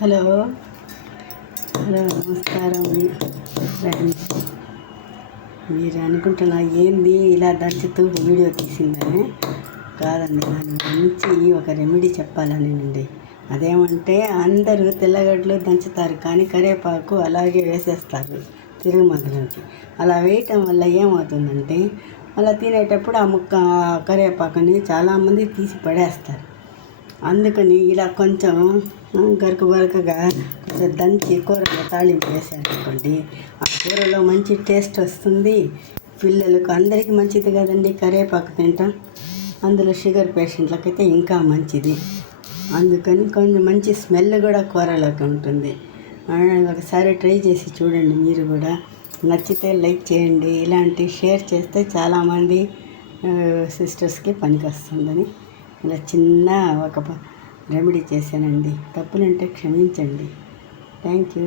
Hello hello నమస్కారం friends. మీరు అనుకుంటున్నా ఏంది ఇలా దంచుతూ వీడియో తీసిందని? కాదండి, దాని గురించి ఒక రెమెడీ చెప్పాలనేనండి. అదేమంటే అందరూ తెల్లగడ్డలు దంచుతారు, కానీ కరివేపాకు అలాగే వేసేస్తారు తిరుగుమందులోకి. అలా వేయటం వల్ల ఏమవుతుందంటే, అలా తినేటప్పుడు ఆ ముక్క కరివేపాకుని చాలామంది తీసి పడేస్తారు. అందుకని ఇలా కొంచెం గరకగా కొంచెం దంచి కూరలో తాళింపు వేసారనుకోండి, ఆ కూరలో మంచి టేస్ట్ వస్తుంది. పిల్లలకు అందరికీ మంచిది కదండి కరివేపాకు తింటాం. అందులో షుగర్ పేషెంట్లకైతే ఇంకా మంచిది. అందుకని కొంచెం మంచి స్మెల్ కూడా కూరలోకి ఉంటుంది. ఒకసారి ట్రై చేసి చూడండి. మీరు కూడా నచ్చితే లైక్ చేయండి. ఇలాంటి షేర్ చేస్తే చాలామంది సిస్టర్స్కి పనికి వస్తుందని ఇలా చిన్న ఒక రెమెడీ చేశానండి. తప్పులుంటే క్షమించండి. Thank you.